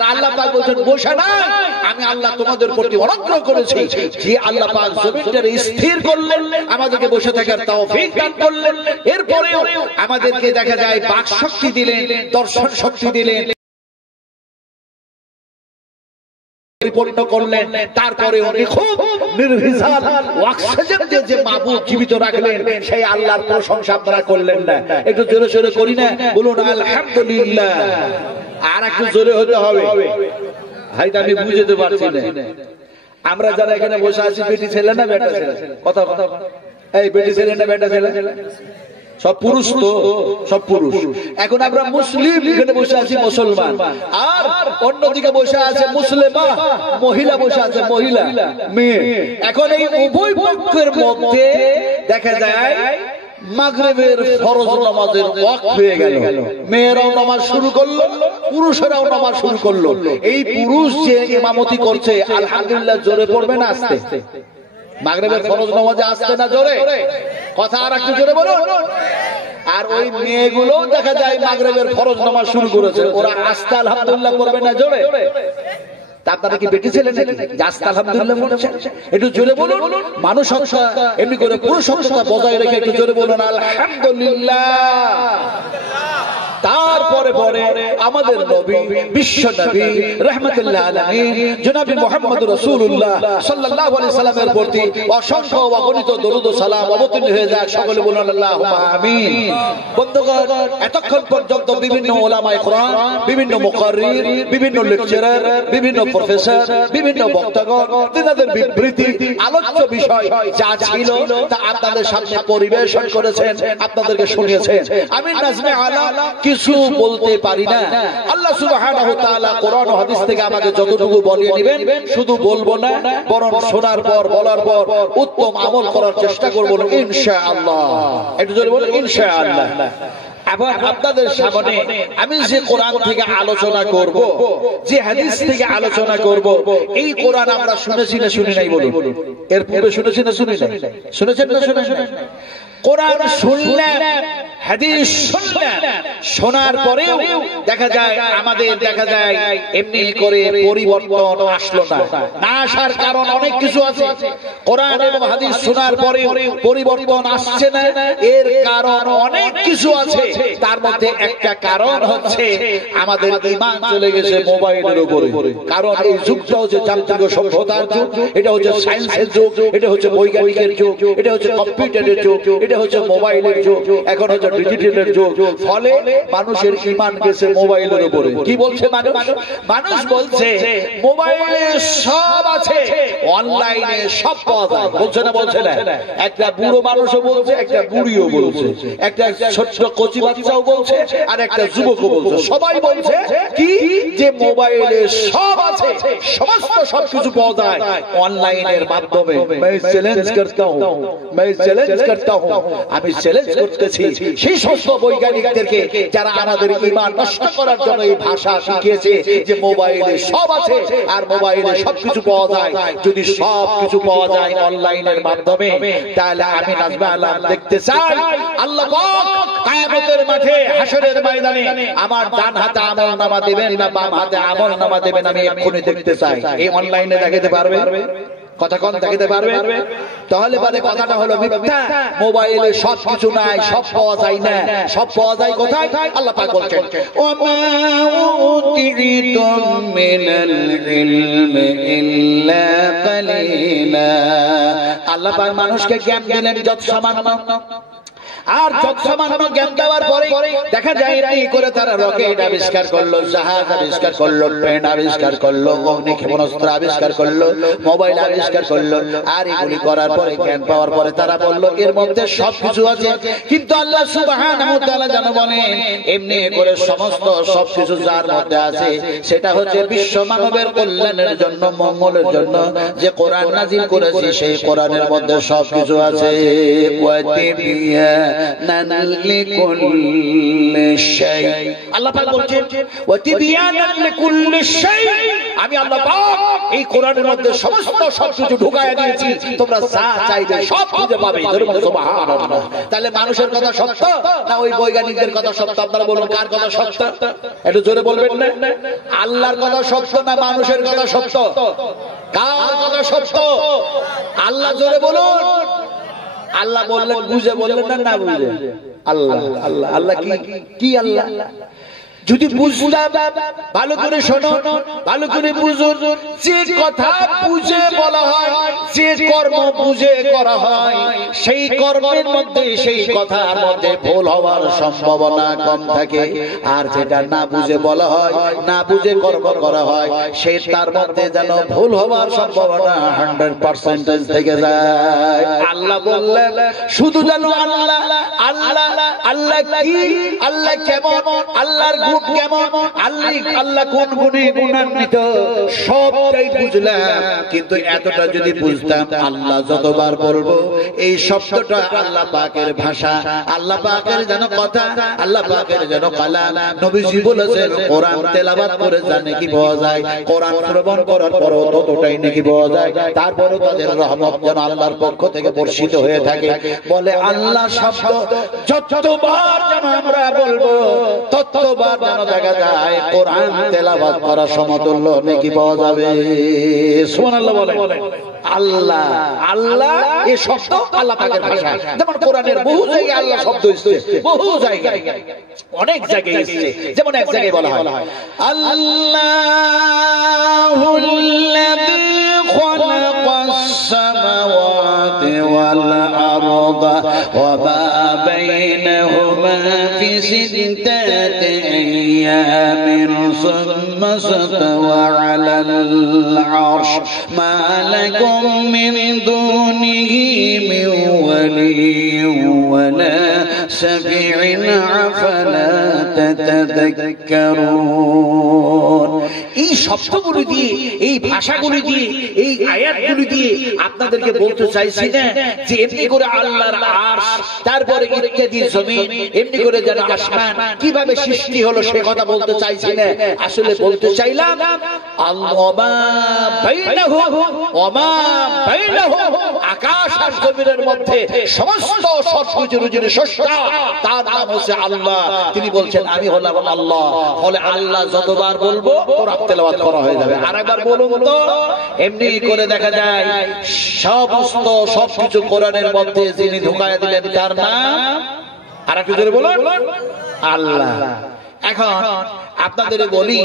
আর আল্লাহ পাক বলেন বসে না, আমি আল্লাহ তোমাদের প্রতি অনুগ্রহ করেছি যে আল্লাহ পাক জমিনটাকে স্থির করলেন, আমাদেরকে বসে থাকার তৌফিক দান করলেন। এরপরেও আমাদেরকে দেখা যায় বাক শক্তি দিলেন, দর্শন শক্তি দিলেন, পরিপূর্ণ করলেন। তারপরে উনি খুব নির্ভীসাল অক্সিজেন দিয়ে যে মাবুদ জীবিত রাখলেন, সেই আল্লাহর প্রশংসা আপনারা করলেন না? একটু জোরে জোরে করি না? বলুন আলহামদুলিল্লাহ। আর একটু জোরে হতে হবে, হয়তো আমি বুঝতে পারছি না। আমরা যারা এখানে বসে আছি, বেটি ছেলে না বেটা ছেলে? কথা কথা, এই বেটি ছেলে না বেটা ছেলে? সব পুরুষ তো, সব পুরুষ। এখন আমরা মুসলিম এখানে বসে আছি, মুসলমান, আর অন্যদিকে বসে আছে মুসলিমা, মহিলা বসে আছে, মহিলা মেয়ে। এখন এই উভয় পক্ষের মধ্যে দেখা যায় মাগরিবের ফরজ নামাজের ওয়াক্ত হয়ে গেল। মেয়েরাও নামাজ শুরু করলো, পুরুষেরাও নামাজ শুরু করলো। এই পুরুষ যে ইমামতি করছে, আলহামদুলিল্লাহ জোরে পড়বে না আস্তে? মাগরিবের ফরজ নামাজে আসছে না জোরে? কথা আর একটু জোরে বলুন। আর ওই মেয়েগুলো দেখা যায় মাগরিবের ফরজ নামাজ শুরু করেছে, ওরা আস্তে আলহামদুলিল্লাহ পড়বে না জোরে? আপনারা কি বেটি ছেলে নাকি আস্তে আলহামদুলিল্লাহ বলছেন? একটু জোরে বলুন। মানুষত্ব এমনি করে পুরুষত্বতা বজায় রেখে একটু জোরে বলুন আলহামদুলিল্লাহ। তারপরে পরে আমাদের নবী, বিশ্ব নবী, রাহমাতুল্লাহ আলামিন জনাবে মুহাম্মদ রাসূলুল্লাহ সাল্লাল্লাহু আলাইহি সাল্লামের প্রতি অসংখ্য অগণিত দরুদ ও সালাম অবতীর্ণ হয়ে যায়। সকলে বলুন আল্লাহুম্মা আমিন। বন্ধুগণ, এতক্ষণ পর্যন্ত বিভিন্ন উলামায়ে কোরআন, বিভিন্ন মুকাররির, বিভিন্ন লেকচারার, বিভিন্ন প্রফেসর, বিভিন্ন বক্তাগণ তাদের বিবৃতি, আলোচ্য বিষয় যা ছিল তা আপনাদের সামনে পরিবেশন করেছেন, আপনাদেরকে শুনিয়েছেন। আমি নাজমে আলা কিছু বলতে পারি না। আল্লাহ সুবহানাহু ওয়া তাআলা কোরআন ও হাদিস থেকে আমাকে যতটুকু বলিয়ে নেবেন, শুধু বলবো না, বরং শোনার পর, বলার পর উত্তম আমল করার চেষ্টা করব ইনশাআল্লাহ। একটু জোরে বলুন ইনশাআল্লাহ। আবার আপনাদের সামনে আমি যে কোরআন থেকে আলোচনা করব, যে হাদিস থেকে আলোচনা করব, এই কোরআন আমরা শুনেছি না শুনি নাই? বলুন, এর পূর্বে শুনেছি না শুনি নাই? শুনেছেন না শুনেন? কোরআন শুনলেন, হাদিস শুনলেন, শোনার পরেও দেখা যায় আমাদের দেখা যায় এমনি করে পরিবর্তন আসলো না। না আসার কারণ অনেক কিছু আছে। কোরআন এবং হাদিস শোনার পরেও পরিবর্তন আসছে না, এর কারণ অনেক কিছু আছে। তার মধ্যে একটা কারণ হচ্ছে আমাদের ঈমান চলে গেছে মোবাইলের উপরে। কারণ এই যুগটা হচ্ছে যান্ত্রিক সভ্যতার যুগ, এটা হচ্ছে সায়েন্সের যুগ, এটা হচ্ছে বৈজ্ঞানিকের যুগ, এটা হচ্ছে কম্পিউটারের যুগ, এটা হচ্ছে মোবাইলের যুগ, এখন হচ্ছে ডিজিটালের যুগ। ফলে মানুষের ঈমান গেছে মোবাইলের উপরে। কি বলছে মানুষ? মানুষ বলছে মোবাইলে সব আছে, অনলাইনে সব পাওয়া যায়। বলছে না? বলছে না? একটা বুড়ো মানুষও বলছে, একটা বুড়িও বলছে, একটা ছোট্ট কচি বাচ্চাও বলছে, আর একটা যুবকও বলছে। সবাই বলছে কি যে মোবাইলে সব আছে, সমস্ত সবকিছু পাওয়া যায় অনলাইনের মাধ্যমে। मैं चैलेंज करता हूं, मैं चैलेंज करता हूं, আমি চ্যালেঞ্জ করতেছি সেই সমস্ত বৈজ্ঞানিকদেরকে যারা আমাদের ঈমান নষ্ট করার জন্য এই ভাষা শিখিয়েছে যে মোবাইলে সব আছে আর মোবাইলে সবকিছু পাওয়া যায়। যদি সবকিছু পাওয়া যায় অনলাইনের মাধ্যমে, তাহলে আমি নাজমে আলম দেখতে চাই আল্লাহ পাক কিয়ামতের মাঠে, হাসরের ময়দানে আমার ডান হাতে আমলনামা দিবেন না বাম হাতে আমলনামা দিবেন, আমি এক্ষুনি দেখতে চাই। এই অনলাইনে দেখাতে পারবে? কথা কোন দেখাতে পারবে? তাহলে বাদে কথাটা হলো মিথ্যা। মোবাইলে সব কিছু নাই, সব পাওয়া যায় না। সব পাওয়া যায় কোথায়? আল্লাহ পাক বলছেন ওমা উতিতুম মিনাল ইলমি ইল্লা কালিলা। আল্লাহ পাক মানুষকে জ্ঞান দিলেন যত সামান্য, আর যত সামান্য জ্ঞান দেওয়ার পরে দেখা যায় এই করে তারা রকেট আবিষ্কার করলো, জাহাজ আবিষ্কার করলো, ট্রেন আবিষ্কার করলো, অগ্নি ক্ষেপণাস্ত্র আবিষ্কার করলো, মোবাইল আবিষ্কার করলো। আর এগুলি করার পরে, জ্ঞান পাওয়ার পরে তারা বললো এর মধ্যে সবকিছু আছে। কিন্তু আল্লাহ সুবহানাহু ওয়া তাআলা যেন বলেন এমনি করে সমস্ত সবকিছু যার মধ্যে আছে সেটা হচ্ছে বিশ্ব মানবের কল্যাণের জন্য, মঙ্গলের জন্য যে কোরআন নাযিল করেছি, সেই কোরআনের মধ্যে সবকিছু আছে। আল্লাহ পাক বলছেন ওয়াতিবিয়ানান লিকুল্লি শাই, আমি আল্লাহ পাক এই কোরআনের মধ্যে সমস্ত সবকিছু ঢুকায়া দিয়েছি, তোমরা যা চাইবে সব খুঁজে পাবে। সুবহানাল্লাহ। তাহলে মানুষের কথা সত্য না ওই বৈজ্ঞানিকদের কথা সত্য? আপনারা বলুন কার কথা সত্য? একটু জোরে বলবেন না? আল্লাহর কথা সত্য না মানুষের কথা সত্য? কার কথা সত্য? আল্লাহ, জোরে বলুন। আল্লাহ বললেন বুঝে, বললেন না না বুঝে? আল্লাহ আল্লাহ আল্লাহ কি আল্লাহ? যদি বুঝলাম ভালো করে শোনো, ভালো করে বুঝুন, যে কথা বুঝে বলা হয়, যে কর্ম বুঝে করা হয়, সেই কর্মের মধ্যে সেই কথার মধ্যে ভুল হওয়ার সম্ভাবনা কম থাকে। আর যেটা না বুঝে বলা হয়, না বুঝে কর্ম করা হয়, সেই তার মধ্যে যেন ভুল হওয়ার সম্ভাবনা 100% থেকে যায়। আল্লাহ বললেন শুধু জানো আল্লাহ আল্লাহ আল্লাহ কি, আল্লাহ কেমন, আল্লাহর গুণ কেমন, আল্লাহ কোন গুণে গুণান্বিত, সবটাই বুঝলাম। কিন্তু এতটা যদি বুঝতাম, আল্লাহ যতবার বলবো এই শব্দটা আল্লাহ পাকের ভাষা, আল্লাহ পাকের যেন কথা, আল্লাহ পাকের যেন কালাম। নবীজি বলেছেন কোরআন তেলাওয়াত করে যা নেকি পাওয়া যায়, কোরআন শ্রবণ করার পরও ততটাই নেকি পাওয়া যায়। তারপরও তাদের রহমত যেন আল্লাহর পক্ষ থেকে বর্ষিত হয়ে থাকে। বলে আল্লাহ শব্দ যতবার যেন আমরা বলবো, ততবার যেন দেখা যায় কোরআন তেলাওয়াত করা সমতুল্য নেকি পাওয়া যাবে। সুবহানাল্লাহ বলে। আল্লাহ আল্লাহ এই শব্দ আল্লাহ পাকের ভাষা। যেমন কোরআনের বহু জায়গায় আল্লাহ শব্দ এসেছে, বহু জায়গায়, অনেক জায়গায় এসেছে। যেমন এক জায়গায় বলা হয় আল্লাহুল্লাযী খালাকাস সামাওয়াতি ওয়াল আরদা ওয়া মা বাইনাহুমা ফি সিত্তাতি আইয়ামিন সুম্মা ইসতাওয়া আলাল আরশ মা লাকুম মিন দুনিহি মিন ওয়ালিয়্যিন ওয়ালা শাফি'in আফালা তাতাযাক্কারুন। এই শব্দগুলো দিয়ে, এই ভাষাগুলো দিয়ে, এই আয়াতগুলো দিয়ে আপনাদেরকে বলতে চাইছি না যে এমনি করে আল্লাহর আরশ, তারপরে ইত্যাদি জমিন, এমনি করে যেন আসমান কিভাবে সৃষ্টি হলো সে কথা বলতে চাইছি না। আসলে বলতে চাইলাম আকাশ আর জমিনের মধ্যে সমস্ত সবকিছুর যিনি স্রষ্টা, তার নাম হচ্ছে আল্লাহ। তিনি বলছেন আমি হলাম আল্লাহ। ফলে আল্লাহ যতবার বলবো কোরআন তেলাওয়াত করা হয়ে যাবে। আরেকবার বলুন তো, এমনি করে দেখা যায় সমস্ত সবকিছু কোরআনের মধ্যে যিনি ঢুকায়া দিলেন তার নাম, আর একটু জোরে বলুন, আল্লাহ। এখন আপনাদের বলি,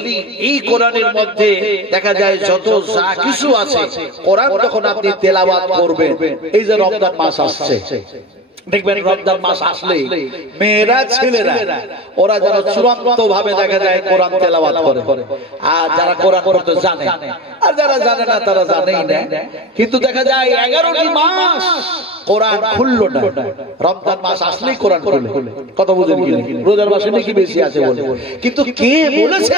এই কোরআনের মধ্যে দেখা যায় যত যা কিছু আছে, কোরআন যখন আপনি তেলাওয়াত করবেন, এই যে রমজান মাস আসছে, দেখবেন রমজান মাস আসলে মেয়েরা ছেলেরা ওরা যারা চূড়ান্ত ভাবে দেখা যায় কোরআন তেলাওয়াত করে, আর যারা কোরআন পড়তে জানে আর যারা জানে না তারা জানেই না। কিন্তু দেখা যায় 11টি মাস কোরআন খুললো না, রমজান মাস আসলেই কোরআন খুলে। কথা বুঝেন কি? রোজার মাসে নাকি বেশি আছে বলে। কিন্তু কে বলেছে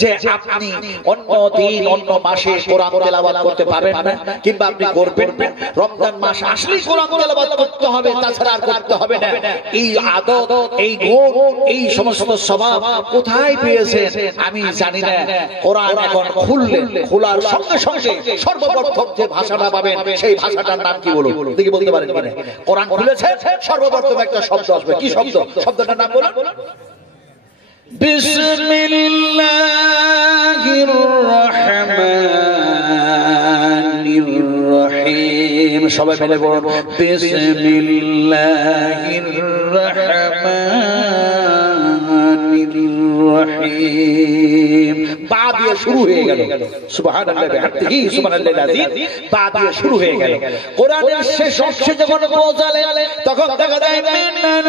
যে আপনি অন্য দিন অন্য মাসে কোরআন তেলাওয়াত করতে পারবেন না কিংবা আপনি করবেন না? রমজান মাস আসলেই কোরআন তেলাওয়াত করতে হবে, তাছাড়া আর করতে হবে না। এই আদত, এই গুণ, এই সমস্ত স্বভাব কোথায় পেয়েছেন আমি জানি না। কোরআন এখন খুললেন, খোলার সঙ্গে সঙ্গে সর্বপ্রথম যে ভাষাটা পাবেন সেই ভাষাটার নাম কি বলুন দেখি, বলতে পারেন কিনা? কোরআন খুলেছে, সর্বপ্রথম একটা শব্দ আসবে। কি শব্দ? শব্দটার নাম বলুন। বিসমিল্লাহির রহমানির রহিম। সবাই মিলে বলুন বিসমিল্লাহির রহমানির রহিম। বা দিয়ে শুরু হয়ে গেল, সুবহানাল্লাহি ওয়া বিহামদিহি সুবহানাল্লাহিল আযীম। বা দিয়ে শুরু হয়ে গেল। কোরআনের শেষ অংশে যখন পৌঁছালে তখন দেখা যায় মিনাল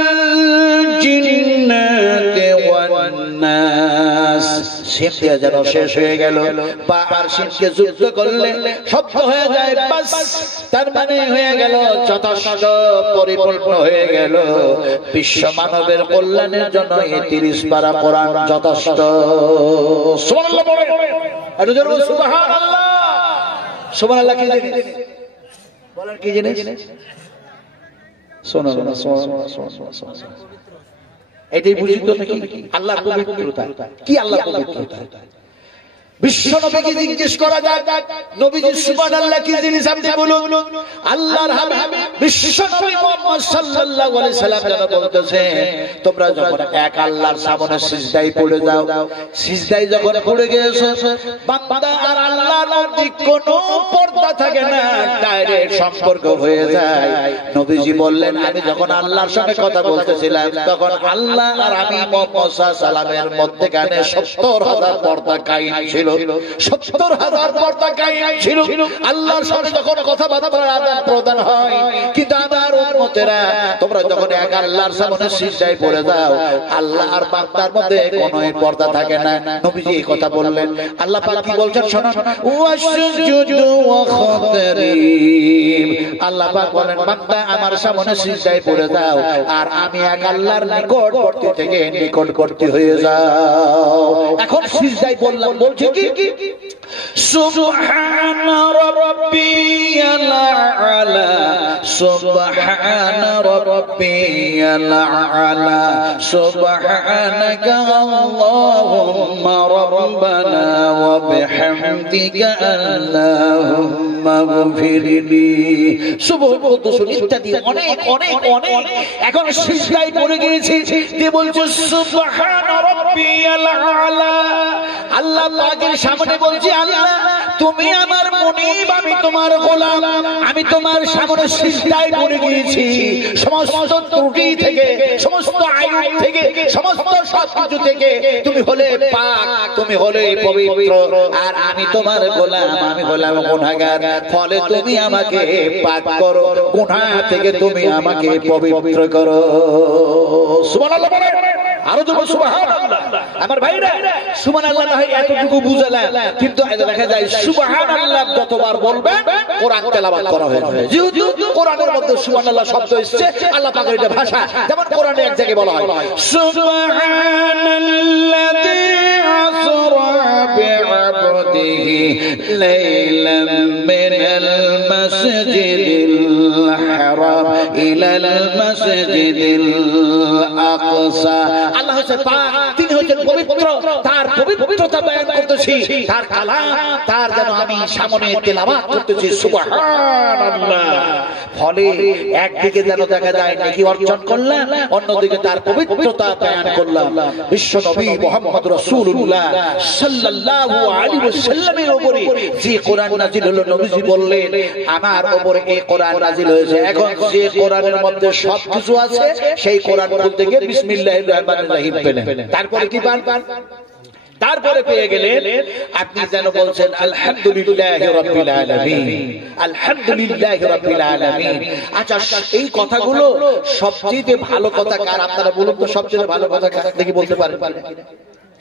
জিন্নাতি ওয়ান নাস। শিন দিয়ে যেন শেষ হয়ে গেল, বা আর শিনকে যুক্ত করলে শব্দ হয়ে যায় বাস। তার মানে হয়ে গেল যথেষ্ট, পরিপূর্ণ হয়ে গেল। বিশ্ব মানবের কল্যাণের জন্য এই 30 পারা কোরআন যথেষ্ট। সুবহানাল্লাহ বলে, আর জোরে বল সুবহানাল্লাহ। সুবহানাল্লাহ কি জিনিস বলেন? কি জিনিস? সুবহানাল্লাহ, সুবহানাল্লাহ। এটাই বুঝিত নাকি আল্লাহর পবিত্রতা? কি আল্লাহর পবিত্রতা? বিশ্ব নবীকে জিজ্ঞেস করা যায়, নবীজি সুবহানাল্লাহ কি জিনিস আপনি বলুন। আল্লাহর হাবিব বিশ্ব নবী মুহাম্মদ সাল্লাল্লাহু আলাইহি সাল্লাম যেন বলতেছে, তোমরা যখন এক আল্লাহর সামনে সিজদায় পড়ে যাও, সিজদায় যখন পড়ে গিয়েছো, বান্দা আর আল্লাহর মধ্যে কোনো পর্দা থাকে না, ডাইরেক্ট সম্পর্ক হয়ে যায়। নবীজি বললেন, আমি যখন আল্লাহর সঙ্গে কথা বলতেছিলাম, তখন আল্লাহ আর আমি মুহাম্মদ সাল্লাল্লাহু আলাইহি সাল্লামের মধ্যখানে 70,000 পর্দা কায়েম ছিল। 70,000 পর্দা কায়েম ছিল। আল্লাহর সাথে যখন কথাবার্তার আদান প্রদান হয়, কিন্তু আমার উম্মতেরা তোমরা যখন এক আল্লাহর সামনে সিজদায় পড়ে যাও, আল্লাহ আর বান্দার মধ্যে কোনো পর্দা থাকে না। নবীজি এই কথা বললেন। আল্লাহ পাক কি বলছেন শুনুন, ওয়াসজুদু ওয়াখতারিব। আল্লাহ পাক বলেন, বান্দা আমার সামনে সিজদায় পড়ে যাও, আর আমি এক আল্লাহর নিকটবর্তী থেকে নিকটবর্তী হয়ে যাও। এখন সিজদায় বললাম, বলছি কি সুবহানা রাব্বিয়াল আ'লা, সুবহানা রাব্বিয়াল আ'লা, সুবহানাকা আল্লাহুম্মা রাব্বানা ওয়া বিহামদিকা আল্লাহুম্মা গফিরলি। সুবহানাল্লাহ ইত্যাদি অনেক অনেক অনেক। এখন সিজদায় পড়ে গিয়েছি, কে বলছে সুবহানা রাব্বিয়াল আ'লা। আল্লাহ পাকের সামনে বলছি, আল্লাহ তুমি আমার মুনিব, আমি তোমার গোলাম, আমি তোমার সামনে সিজদায় পড়ে গিয়েছি। সমস্ত ত্রুটি থেকে, সমস্ত আইব থেকে, সমস্ত সবকিছু থেকে তুমি হলে পাক, তুমি হলে পবিত্র, আর আমি তোমার গোলাম, আমি হলাম গুনাহগার। ফলে তুমি আমাকে পাক করো, গুনাহ থেকে তুমি আমাকে পবিত্র করো। সুবহানাল্লাহ বলে আরো জোরে সুবহানাল্লাহ। আমার ভাইরা, সুবহানাল্লাহ না হয় এতটুকু বুঝালাম, কিন্তু দেখা যায় সুবহানাল্লাহ যতবার বলবে কোরআন তেলাওয়াত করা হয়েছে। যেহেতু কোরআনের মধ্যে সুবহানাল্লাহ শব্দ এসেছে, আল্লাহ পাকের এটা ভাষা। যেমন কোরআনে এক জায়গায় বলা হয় সুবহানাল্লাযী আসরা বি'আবদিহি লাইলাম মিনাল মাসজিদিল হারাম ইলাল মাসজিদিল আকসা। আল্লাহ হচ্ছে পাক, তিনি হচ্ছেন পবিত্র, তার পবিত্রতা বয়ান করতেছি, তার কালাম, তার যেন আমি সামনে তেলাওয়াত করতেছি সুবহানাল্লাহ। ফলে একদিকে যেন দেখা যায় নেকি অর্জন করলাম, অন্যদিকে তার পবিত্রতা বয়ান করলাম। বিশ্ব নবী মুহাম্মদ রাসূলুল্লাহ সাল্লাল্লাহু আলাইহি ওয়াসাল্লামের উপরে যে কোরআন নাযিল হলো, নবীজি বললেন আমার উপরে এই কোরআন নাযিল হয়েছে। এখন যে কোরআনের মধ্যে সবকিছু আছে, সেই কোরআন বলতে গিয়ে বিসমিল্লাহির রহমানির রহিম পেলেন। তারপরে কি পান? তারপরে পেয়ে গেলেন আপনি যেন বলছেন আলহামদুলিল্লাহি রাব্বিল আলামিন, আলহামদুলিল্লাহি রাব্বিল আলামিন। আচ্ছা, এই কথাগুলো সবচেয়ে ভালো কথা কার? আপনারা বলুন তো, সবচেয়ে ভালো কথা কার? দেখি বলতে পারেন?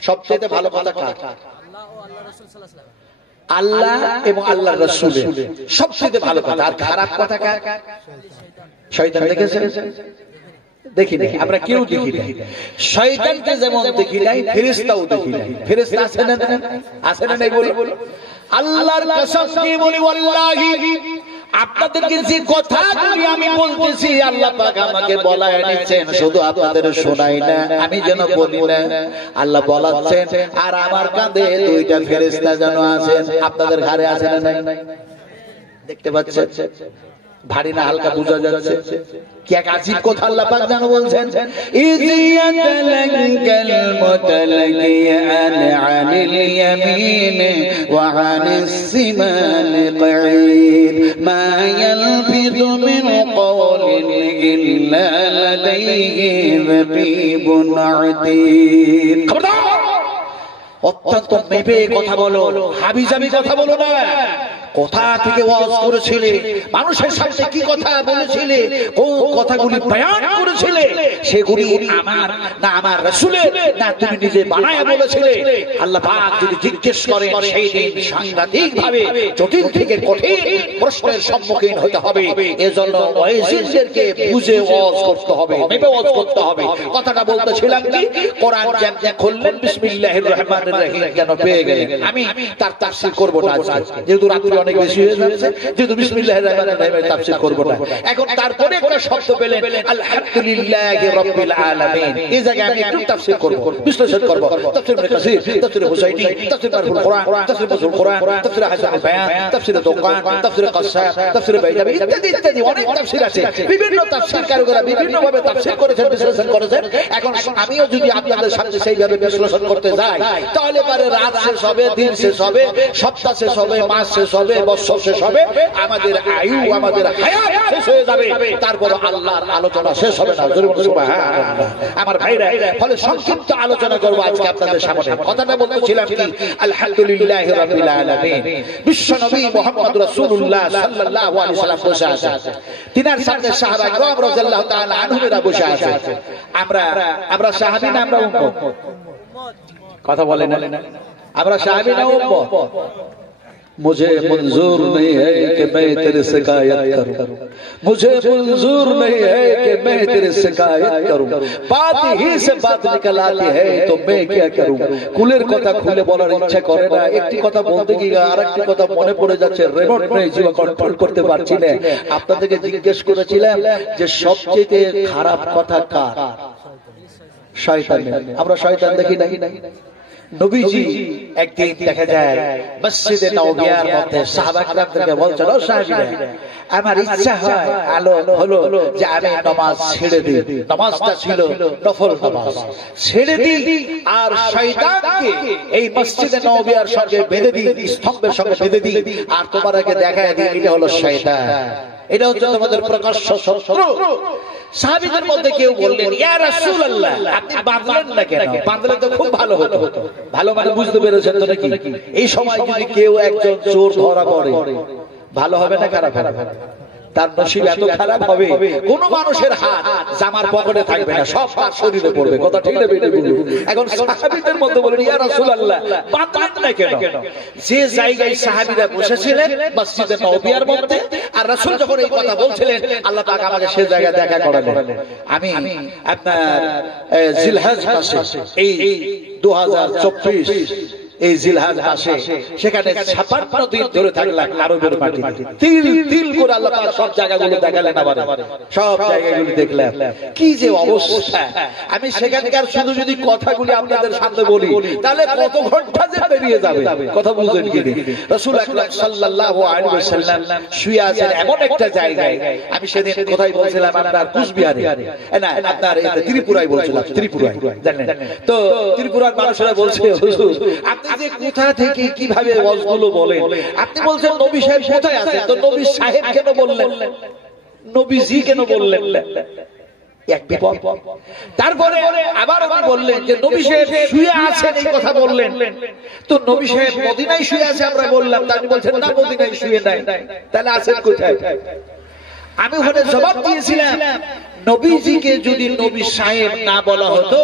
সবচেয়ে ভালো কথা কার? আল্লাহ এবং আল্লাহর রাসূলের সবচেয়ে ভালো কথা। আর খারাপ কথা কার? শয়তান। দেখেছেন? দেখি নাই, আমরা কেউ দেখি নাই। শয়তানকে যেমন দেখি নাই, ফেরেশতাও দেখি নাই। ফেরেশতা আছে না? আছে না? নাই বলি আল্লাহর কসম দিয়ে বলি, ওয়াল্লাহি আপনাদেরকে যে কথাগুলি আমি বলতেছি, আল্লাহ পাক আমাকে বলায় এনেছেন, শুধু আপনাদের শোনাই না, আমি যেন বলি না। আল্লাহ বলাচ্ছেন, আর আমার কাঁধে দুইটা ফেরেশতা যেন আছেন। আপনাদের ঘরে আছে না? নাই? দেখতে পাচ্ছেন? ভারী না হালকা বোঝা যাচ্ছে? কি এক আজীব কথা আল্লাহ পাক যেন বলছেন, ইযাতালাকাল মুতালাকিয়ান আনিল ইয়ামিন ওয়া আনিস শিমাল কাঈদ মা ইয়ালফিযু মিন কওলিন ইল্লা লাদাইহি রাকীবুন আতীদ। অত্যন্ত মেপে কথা বলো, হাবিজাবি কথা বলো না। কোথা থেকে ওয়াজ করেছিলে, মানুষের সামনে কি কথা বলেছিলে, কোন কথাগুলি বয়ান করেছিলে, সেগুলি আমার না আমার রাসূলের না তুমি নিজে বানায়া বলেছিলে? আল্লাহ পাক যদি জিজ্ঞেস করেন, সেই দিন সাংঘাতিক ভাবে জটিল থেকে কঠিন প্রশ্নের সম্মুখীন হতে হবে। এজন্য ওয়াইজিদেরকে বুঝে ওয়াজ করতে হবে, মেপে ওয়াজ করতে হবে। কথাটা বলতেছিলাম কি, কোরআন যেমন খুললেন বিসমিল্লাহির রহমানির রহিম কেন পেয়ে গেলেন, আমি তার তাফসীর করব না আজকে, যেহেতু রাত্রি অনেক বেশি হয়ে যাচ্ছে, যেহেতু বিসমিল্লাহির রহমানির রহিমের তাফসীর করব না। এখন তারপরে একটা শব্দ পেলেন আলহামদুলিল্লাহি রাব্বিল আলামিন, এই জায়গায় আমি একটু তাফসীর করব, বিশ্লেষণ করব। তাফসীর ইবনে কাসির, তাফসীর হুসাইনি, তাফসীর মারফুল কোরআন, তাফসীর মাসুল কোরআন, তাফসীর হাসানুল বায়ান, তাফসীর দোকান, তাফসীর কাসাস, তাফসীর বাইদাবি ইত্যাদি ইত্যাদি অনেক তাফসীর আছে। বিভিন্ন তাফসীরকাররা বিভিন্ন ভাবে তাফসীর করেছেন, বিশ্লেষণ করেছেন। এখন আমিও যদি আপনাদের সামনে সেইভাবে বিশ্লেষণ করতে যাই, তাহলে পরে রাত শেষ হবে, দিন শেষ হবে, সপ্তাহ শেষ হবে, মাস শেষ হবে, বছর শেষ হবে, আমাদের আয়ু, আমাদের হায়াত শেষ হয়ে যাবে, তারপর আল্লাহর আলোচনা শেষ হবে না। সুবহানাল্লাহ। আমার ভাইরা, ফলে সংক্ষিপ্ত আলোচনা করব আজকে আপনাদের সামনে। কথাটা বলতেছিলাম কি, আলহামদুলিল্লাহি রাব্বিল আলামিন। বিশ্বনবী মুহাম্মদ রাসূলুল্লাহ সাল্লাল্লাহু আলাইহি সাল্লাম বসে আছেন, তিনার সাথে সাহাবা کرام রাদিয়াল্লাহু তাআলা আনহুরা বসে আছেন। আমরা সাহাবী না আমরা উম্মত? কথা বলেন না, আমরা সাহাবী না উম্মত? मुझे मंजूर नहीं है कि मैं तेरे शिकायत करूं, मुझे मंजूर नहीं है कि मैं तेरे शिकायत करूं, बात ही से बात निकल आती है तो मैं क्या करूं। কুলের কথা খুলে বলার ইচ্ছা করে না, একটি কথা বলতে গিয়ে আরেকটি কথা মনে পড়ে যাচ্ছে, রিমোট নেই, জীবন কন্ট্রোল করতে পারছি না। আপনাদেরকে জিজ্ঞেস করেছিলাম যে সবচেয়ে খারাপ কথা কার? শয়তানের। আমরা শয়তান দেখি নাকি? নবীজি একদিন দেখা যায় মসজিদে নববিয়ার মধ্যে সাহাবা کرامদেরকে বলছেন, ও সাহাবীরা, আমার ইচ্ছা হয় হলো যে আমি নামাজ ছেড়ে দিই। নামাজটা ছিল নফল নামাজ, ছেড়ে দিই আর শয়তানকে এই মসজিদে নববিয়ার সঙ্গে বেঁধে দিই, স্তম্ভের সঙ্গে বেঁধে দিই, আর তোমাদেরকে দেখায় দিই এটা হলো শয়তান, এটা হচ্ছে তোমাদের প্রকাশ্য শত্রু। সাহাবীদের মধ্যে কেউ বললেন, ইয়া রাসূলুল্লাহ, আপনি বাঁধলেন না কেন? বাঁধলে তো খুব ভালো হতো। ভালো মানে বুঝতে পেরেছেন তো নাকি? এই সময় যদি কেউ একজন চোর ধরা পড়ে, ভালো হবে না খারাপ হবে? তার নসিব এত খারাপ হবে, কোন মানুষের হাত জামার পকেটে থাকবে না, সব তার শরীরে পড়বে। কথা ঠিক না বেটে? এখন সাহাবীদের মধ্যে বলেন, ইয়া রাসূলুল্লাহ, বাঁধলেন না কেন? যে জায়গায় সাহাবীরা বসেছিলেন মসজিদে নববিয়ার মধ্যে, আর রাসূল যখন এই কথা বলছিলেন, আল্লাহ পাক আমাকে সেই জায়গায় দেখা করালেন। আমি আপনার জিলহজ মাসে, এই 2024 এই জিলহজ মাসে, সেখানে 56 দিন ধরে থাকলাম আরবের মাটিতে। তিল তিল করে আল্লাহ পাক সব জায়গাগুলো দেখালেন, আবার সব জায়গাগুলো দেখলাম। কি যে অবস্থা! আমি সেখানকার শুধু যদি কথাগুলি আপনাদের সামনে বলি, তাহলে কত ঘন্টা যে পেরিয়ে যাবে। কথা বুঝলেন কি? রাসূল আকরাম সাল্লাল্লাহু আলাইহি ওয়াসাল্লাম শুয়ে আছেন এমন একটা জায়গায়, আমি সেদিন কোথায় বলছিলাম, আপনার কুচবিহারে না, আপনার ত্রিপুরায় বলছিলাম, ত্রিপুরায় জানেন তো। ত্রিপুরার মানুষরা বলছে, হুজুর আপনি যে কোথা থেকে কিভাবে ওয়াজগুলো বলেন, আপনি বলছেন নবী সাহেব কোথায় আছেন, তো নবী সাহেব কেন বললেন, নবীজি কেন বললেন? এক বিপদ। তারপরে আবার আপনি বললেন যে নবী সাহেব শুয়ে আছেন, এই কথা বললেন, তো নবী সাহেব মদিনায় শুয়ে আছে আমরা বললাম, তাই বলছেন না মদিনায় শুয়ে নাই, তাহলে আছেন কোথায়? আমি ওখানে জবাব দিয়েছিলাম, নবীজিকে যদি নবী সাহেব না বলা হতো,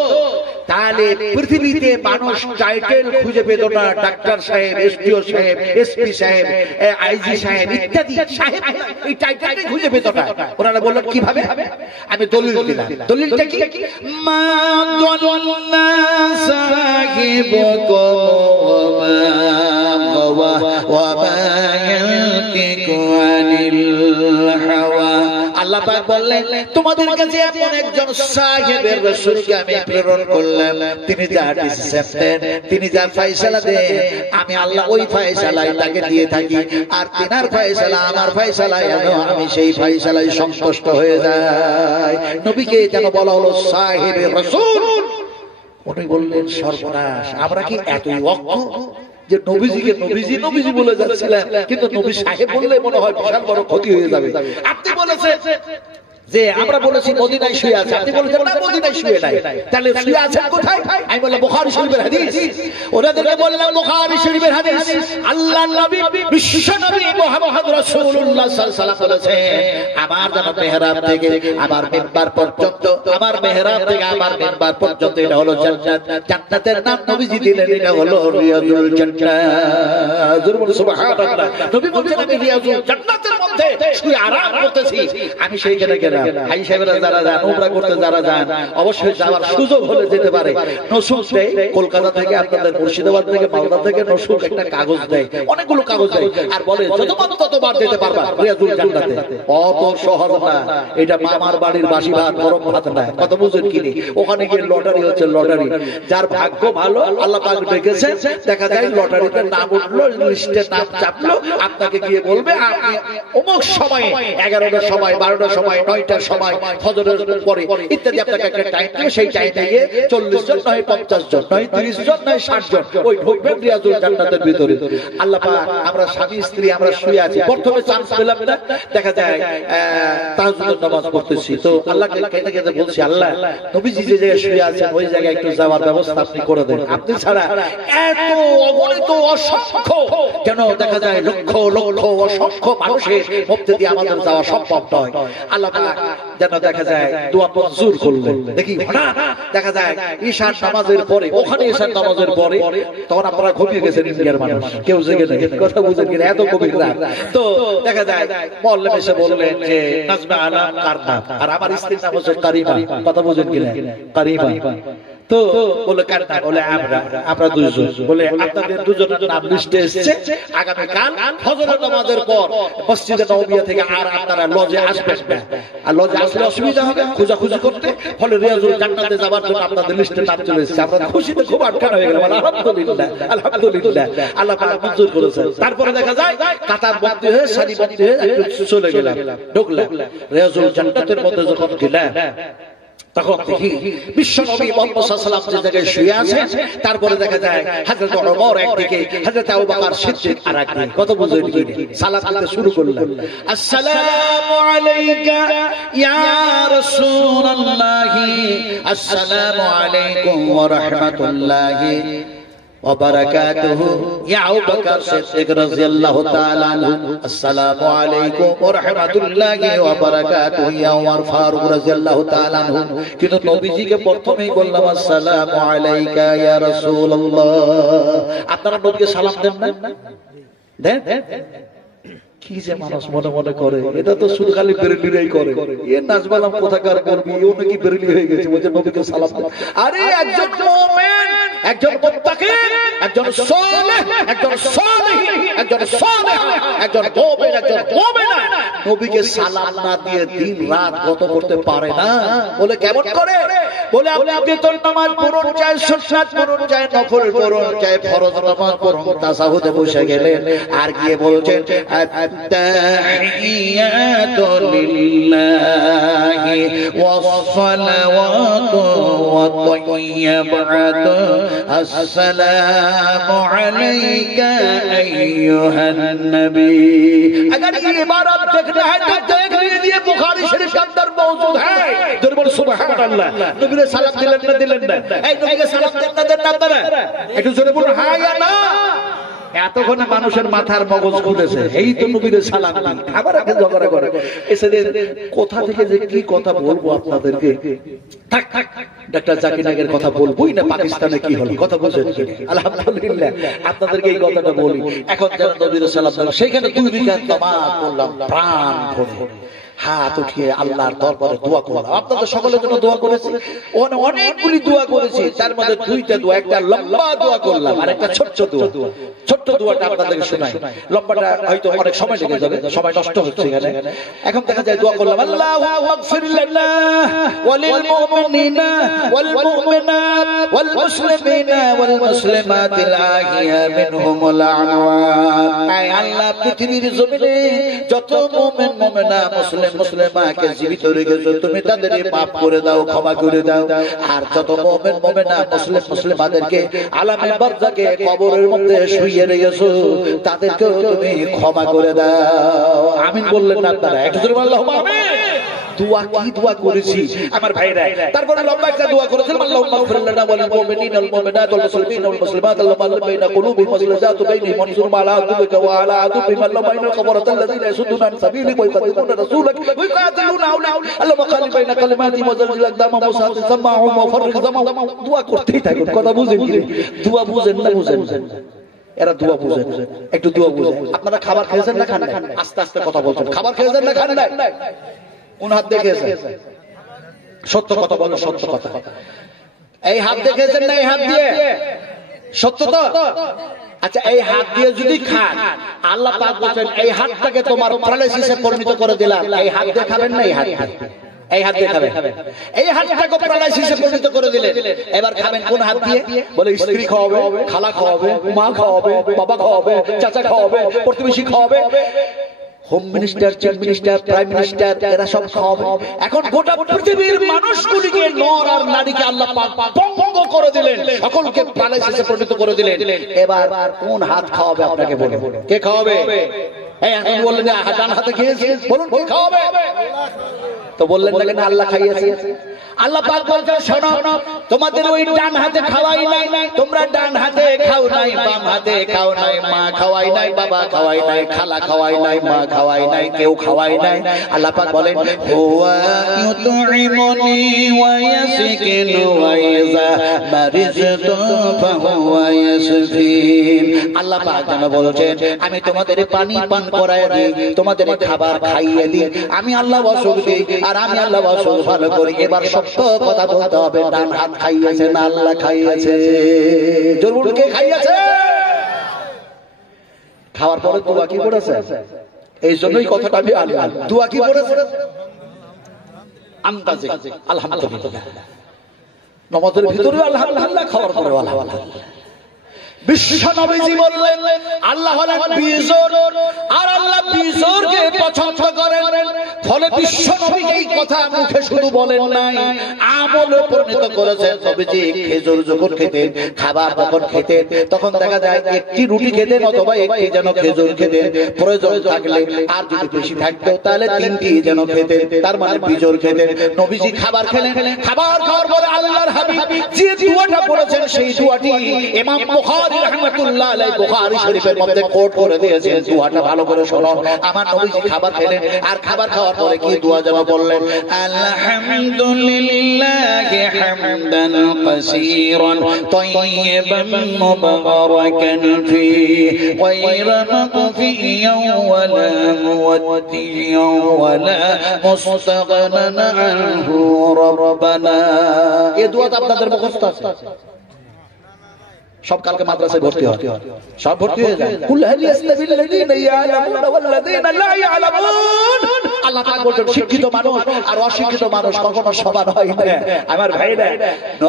তাহলে পৃথিবীতে মানুষ টাইটেল খুঁজে পেত না, ডাক্তার সাহেব, এসপিও সাহেব, এসপি সাহেব, আইজি সাহেব ইত্যাদি সাহেব, এই টাইটেলটা খুঁজে পেত না। ওনারা বললেন কিভাবে? আমি দলিল দিলাম। দলিলটা কি? মা দাল্লা সাহিবুকুম ওয়া মা ইয়ানতিকু আনিল হাওয়া। আল্লাহ পাক বললেন, তোমাদের কাছে এমন একজন সাহেবের রাসূলকে আমি প্রেরণ করলাম, তিনি যা ডিসিশন দেন, তিনি যা ফয়সালা দেন, আমি আল্লাহ ওই ফয়সালাই তাকে দিয়ে থাকি, আর তিনার ফয়সালা আমার ফয়সালায় আমি সেই ফয়সালায় সন্তুষ্ট হয়ে যাই। নবীকে যেন বলা হলো সাহেবের রাসূল। উনি বললেন, সর্বনাশ, আমরা কি এতই অজ্ঞ যে নবীজিকে নবীজি নবীজি বলে যাচ্ছিলাম, কিন্তু নবী সাহেব বললে মনে হয় বিশাল বড় ক্ষতি হয়ে যাবে। আপনি বলেছেন যে আমরা বলেছি মদিনায় শুয়ে আছে, আপনি বলেছেন না মদিনায় শুয়ে নাই, তাহলে শুয়ে আছে কোথায়? আমি বললাম বুখারী শরীফের হাদিস। ওনাদেরকে বললাম বুখারী শরীফের হাদিস, আল্লাহর নবী বিশ্ব নবী মুহাম্মদ রাসূলুল্লাহ সাল্লাল্লাহু আলাইহি ওয়াসাল্লাম বলেছেন, আমার যেন মেহরাব থেকে আমার মিম্বার পর্যন্ত, আমার মেহরাব থেকে আমার মিম্বার পর্যন্ত এটা হলো জান্নাত। জান্নাতের নাম নবীজি দিলেন, এটা হলো রিয়াজুল জান্নাত। সুবহানাল্লাহ। নবী বলেন আমি রিয়াজুল জান্নাতের মধ্যে মধ্যে শুয়ে আরাম করতেছি, আমি সেইখানে গেলাম। হাই সাহেবরা যারা যান, উমরা করতে যারা যান, অবশ্যই যাওয়ার সুযোগ হলে যেতে পারে। নসুক দেয় কলকাতা থেকে, আপনাদের মুর্শিদাবাদ থেকে, মালদা থেকে নসুক একটা কাগজ দেয়, অনেকগুলো কাগজ দেয়, আর বলে যতবার যেতে পারবা রিয়াজুল জান্নাতে। অত সহজ না এটা, মামার বাড়ির বাসি ভাত গরম ভাত না, কত বুঝেন কিনি। ওখানে গিয়ে লটারি হচ্ছে লটারি, যার ভাগ্য ভালো আল্লাহ পাক ডেকেছে, দেখা যায় লটারিতে নাম উঠলো, লিস্টে নাম চাপলো, আপনাকে গিয়ে বলবে আপনি অমুক সময়ে 11টার সময়, 12টার সময়, 9টার সময়, ফজরের পরে ইত্যাদি আপনাকে একটা টাইম দিয়ে, সেই টাইমে গিয়ে 40 জন নয় 50 জন নয় 30 জন নয় 60 জন ওই ঢুকবেন রিয়াজুল জান্নাতের ভিতরে। আল্লাহ পাক, আমরা স্বামী স্ত্রী আমরা শুয়ে আছি, প্রথমে চান্স পেলাম না, দেখা যায় তাহাজ্জুদের নামাজ পড়তেছি, তো আল্লাহকে কেঁদে কেঁদে বলছি, আল্লাহ নবীজি যে জায়গায় শুয়ে আছেন ওই জায়গায় একটু যাওয়ার ব্যবস্থা আপনি করে দেন। আপনি ছাড়া এত অগণিত অসংখ্য, কেন দেখা যায় লক্ষ লক্ষ অসংখ্য মানুষের মধ্যে দিয়ে আমাদের যাওয়া সম্ভব নয়। আল্লাহ পাক যেন দেখা যায় দোয়া মঞ্জুর করলেন। দেখি হঠাৎ দেখা যায় ঈশার নামাজের পরে, ওখানে ঈশার নামাজের পরে, তখন আপনারা ঘুমিয়ে গেছেন ইন্ডিয়ার মানুষ, কেউ জেগে নেই, কথা বুঝেন কিনা, এত গভীর রাত। তো দেখা যায় মোয়াল্লিম এসে বললেন যে নাজমা আলাম কার নাম, আর আমার স্ত্রীর নাম হচ্ছে কারিমা, কথা বুঝেন কিনা, কারিমা। তো বলে কার নাম, বলে আমরা দুইজন, বলে আপনাদের দুজনের নাম লিস্টে এসেছে, আগামীকাল ফজরের নামাজের পর মসজিদে নববিয়া থেকে আর আপনারা লজে আসবেন না, আর লজে আসলে অসুবিধা হবে খোঁজাখুঁজি করতে, ফলে রিয়াজুল জান্নাতে যাবার জন্য আপনাদের লিস্টে নাম চলে এসেছে। আমরা খুশিতে খুব আটকানো হয়ে গেলাম, আলহামদুলিল্লাহ আলহামদুলিল্লাহ, আল্লাহ পাক মঞ্জুর করেছেন। তারপরে দেখা যায় কাতার বন্দী হয়ে, সারি বন্দী হয়ে চলে গেলাম, ঢুকলাম রিয়াজুল জান্নাতের মধ্যে। যখন গেলাম তখন দেখি বিশ্ব নবী মুহাম্মদ সাল্লাল্লাহু আলাইহি ওয়াসাল্লাম যে জায়গায় শুয়ে আছেন, তারপরে দেখা যায় হযরত ওমর একদিকে, হযরত আবু বকর সিদ্দিক আরেকদিকে, কত বুঝেন কি। সালাত দিতে শুরু করলেন, আসসালামু আলাইকা ইয়া রাসূলুল্লাহি, আসসালামু আলাইকুম ওয়া রাহমাতুল্লাহি ওয়া বারাকাতুহু, ইয়া আবু বকর সিদ্দিক রাদিয়াল্লাহু তাআলা আনহু, আসসালামু আলাইকুম ওয়া রাহমাতুল্লাহি ওয়া বারাকাতুহু, ইয়া ওমর ফারুক রাদিয়াল্লাহু তাআলা আনহু। কিন্তু নবীজিকে প্রথমেই বললাম আসসালামু আলাইকা ইয়া রাসূলুল্লাহ। আপনারা নবীকে সালাম দেন না? দেন? কি যে মানুষ মনে মনে করে, এটা তো শুধু খালি বেরেলিরাই করে। এ নাজবালাম কোথাকার করবি, ও নাকি বেরেলি হয়ে গেছে, বলছে নবীকে সালাম দেন। আরে একজন মুমিন, একজন মুত্তাকি, একজন সালেহ, একজন সালেহী, একজন সালেহ, একজন মুমিন, একজন মুমিনা নবীকে সালাম না দিয়ে দিন রাত গত করতে পারে না। বলে কেমন করে? বলে আপনি তো নামাজ পড়ুন, চাই সুন্নাত পড়ুন, চাই নফল পড়ুন, চাই ফরজ নামাজ পড়ুন, তাসাহুদে বসে গেলেন আর গিয়ে বলছেন التحيات لله والصلوات والطيبات السلام عليك أيها النبي। अगर ये इबारत देखना है तो देख लीजिए, बुखारी शरीफ के अंदर मौजूद है। जो बोल सुभान अल्लाह, नबी ने सलाम दिलेन ना, এই নবীকে সালাম দেন না আপনারা, একটু জোরে বলুন হ্যাঁ ইয়া না। এতক্ষণে মানুষের মাথার মগজ খুলেছে, এই তো নবীর সালাম দিন, আবার আগে ঝগড়া করে। এসে কোথা থেকে যে কি কথা বলবো আপনাদেরকে, থাক থাক ডাক্তার জাকির নাগের কথা বলবোই না, পাকিস্তানে কি হলো কথা বুঝেন। আলহামদুলিল্লাহ আপনাদেরকে এই কথাটা বলি। এখন যারা নবীর সালাম দিলাম, সেখানে 2 রাকাত নামাজ পড়লাম প্রাণ ভরে, হাত উঠিয়ে আল্লাহর দরবারে দোয়া করলাম। আপনাদের সকলের জন্য দোয়া করেছি, অনেকগুলি দোয়া করেছি, তার মধ্যে 2টা দোয়া, একটা লম্বা দোয়া করলাম আর একটা ছোট্ট দোয়া। ছোট্ট দোয়াটা আপনাদেরকে শোনাই, লম্বাটা হয়তো অনেক সময় লেগে যাবে, সময় নষ্ট হচ্ছে এখানে। এখন দেখা যায় দোয়া করলাম, আল্লাহু মাগফির লানা ওয়া লিল মুমিনিনা ওয়াল মুমিনাত ওয়াল মুসলিমিনা ওয়াল মুসলিমাতিল আহিয়া মিনহুম ওয়াল আমওয়াত। আয় আল্লাহ, পৃথিবীর জমিনে যত মুমিন মুমিনা মুসলিমাকে জীবিত রেখেছো তুমি তাদের মাফ করে দাও, ক্ষমা করে দাও। আর যত মুমিন মুমিনা মুসলিমাদেরকে আলামে বারজাকে কবরের মধ্যে শুইয়ে রেখেছো তাদেরকেও তুমি ক্ষমা করে দাও। আমিন বললেন না আপনারা? একটু জোরে বলুন আল্লাহুম্মা আমিন। দোয়া কি দোয়া করেছি আমার ভাইরা। তারপরে লম্বা একটা দোয়া করেছিলাম, আল্লাহুম্মা ইগফির লানা ওয়া লিল মুমিনিনা ওয়াল মুমিনাত ওয়াল মুসলিমিনা ওয়াল মুসলিমাত আল্লাহুম্মা বাইনা কুলুবিহিম ওয়া যাতু বাইনিহিম ওয়ানসুরহুম আলা আদুবিকা ওয়া আলা আদুবিহিম আল্লাহুম্মা ইন্নাল কাফারাতাল্লাযীনা ইয়াসুদ্দুনা আন সাবিলিকা ওয়া yuqatiluna রাসূলাকা ওয়া yuqatiluna আওলিয়াক আল্লাহুম্মা খালিফ বাইনা কালিমাতিহিম ওয়া যালজিল আকদামাহুম ওয়া সাদ্দিদ সামাহুম ওয়া ফাররিক জামাহুম। দোয়া করতেই থাকুন, কথা বুঝেন কি? দোয়া বুঝেন না বুঝেন? এরা দোয়া বুঝে, একটু দোয়া বুঝে। আপনারা খাবার খেয়েছেন না খান না? আস্তে আস্তে কথা বলছেন। খাবার খেয়েছেন না খান না? কোন হাত দেখেছেন? সত্য কথা বলো, সত্য কথা। এই হাত দেখেছেন না? এই হাত দিয়ে সত্য তো? আচ্ছা, এই হাত দিয়ে যদি খান, আল্লাহ পাক বলেন এই হাতটাকে তোমার প্যারালাইসিসে পরিণত করে দিলাম। এই হাত দিয়ে খাবেন না? এই হাত, এই হাত দিয়ে খাবেন। এই হাতটাকে প্যারালাইসিসে পরিণত করে দিলেন, এবার খাবেন কোন হাত দিয়ে? বলে স্ত্রী খাওয়াবে, খালা খাওয়াবে, মা খাওয়াবে, বাবা খাওয়াবে, চাচা খাওয়াবে, প্রতিবেশী খাওয়াবে, home minister, chief minister, prime minister, এরা সব খাওয়াবে। এখন গোটা পৃথিবীর মানুষগুলিকে, নর আর নারীকে আল্লাহ পাক পঙ্গ করে দিলেন, সকলকে প্যারালাইসিসে পরিণত করে দিলেন। এবার কোন হাত খাওয়াবে আপনাকে? বলে কে খাওয়াবে? এই এখন বললেন ডান হাতে খেয়েছে, বলুন কে খাওয়াবে? তো বললেন না কেন আল্লাহ খাইয়েছে? আল্লাহ পাক বলছেন শোনো, তোমাদের ওই ডান হাতে খাওয়াই নাই, তোমরা ডান হাতে খাও নাই, বাম হাতে খাও নাই, মা খাওয়াই নাই, বাবা খাওয়াই নাই, খালা খাওয়াই নাই, মা খাওয়াই নাই, কেউ খাওয়াই নাই। আল্লাহ পাক বলেন হুয়া ইউতঈমুনি ওয়া ইয়াসকিনু ওয়া ইযা মারিজতু ফাহুয়া ইয়াশফিন। আল্লাহ পাক যেন বলেছেন আমি তোমাদের পানি পান করায় দিই, তোমাদের খাবার খাইয়ে দিই, আমি আল্লাহ অসুখ দিই, আর আমি আল্লাহ অসুখ ভালো করি। এবার সত্য কথা বলতে হবে, ডান হাত খাইয়েছে না আল্লাহ খাইয়েছে? জরুর কে খাইয়েছে? খাওয়ার পরে দোয়া কি করেছে? এই জন্যই কথাটা আমি আনলাম। দোয়া কি করেছে? আন্দাজে আলহামদুলিল্লাহ, নামাজের ভিতরে আলহামদুলিল্লাহ, খাওয়ার পরে আলহামদুলিল্লাহ। বিশ্ব নবীজি বললেন আল্লাহ হলেন বিজোর, আর আল্লাহ বিজোরকে পছন্দ করেন। ফলে বিশ্ব নবী এই কথা মুখে শুধু বলেন নাই, আমলে পরিণত করেছেন। নবীজি খেজুর যখন খেতেন, খাবার যখন খেতেন, তখন দেখা যায় একটি রুটি খেতেন অথবা একটি যেন খেজুর খেতেন, প্রয়োজন থাকলে আর যদি বেশি থাকতো তাহলে তিনটি যেন খেতেন, তার মানে বিজোর খেতেন। নবীজি খাবার খেলেন, খাবার খাওয়ার পরে আল্লাহর হাবিব যে দোয়াটা করেছেন, সেই দোয়াটি ইমাম বুখারী রাহমাতুল্লাহ আলাইহি বুখারী শরীফের মধ্যে কোট করে দিয়েছেন। দোয়াটা ভালো করে শোনো। আমার নবীজি খাবার খেলেন, আর খাবার খাওয়ার পরে কি দোয়া যেন বললেন? আলহামদুলিল্লাহি হামদান কাসীরান তাইয়িবান মুবারাকান ফীহি গায়রা মাকফিয়্যান ওয়া লা মুওয়াদ্দিয়্যান ওয়া লা মুস্তাগনান আনহু রাব্বানা। এই দোয়াটা আপনাদের মুখস্থ আছে? সব কালকে মাদ্রাসায় ভর্তি হয়, সব ভর্তি হয়ে যায়। কুল হাল ইয়াস্তাবিল্লাযীনা ইয়ালামুনা ওয়াল্লাযীনা লা ইয়ালামুন। আল্লাহ পাক বলেন শিক্ষিত মানুষ আর অশিক্ষিত মানুষ কখনো সমান হয় না। আমার ভাইরা,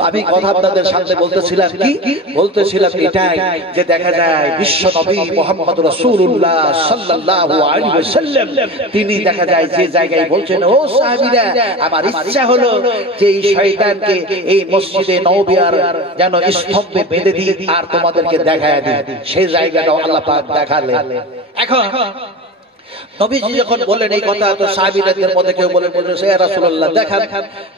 আমি কথা আপনাদের সামনে বলতেছিলাম কি? বলতেছিলাম এটাই যে দেখা যায় বিশ্ব নবী মুহাম্মদ রাসূলুল্লাহ সাল্লাল্লাহু আলাইহি ওয়াসাল্লাম তিনি দেখা যায় যে জায়গায় বলছেন ও সাহাবীরা, আমার ইচ্ছা হলো যে এই শয়তানকে এই মসজিদে নববিয়ার যেন স্তম্ভে বেঁধে দিই আর তোমাদেরকে দেখায় দিই। সেই জায়গাটাও আল্লাহ পাক দেখালেন। এখন নবীজি যখন বললেন এই কথা, তো সাহাবীদের মধ্যে কেউ বলে ইয়া রাসূলুল্লাহ দেখান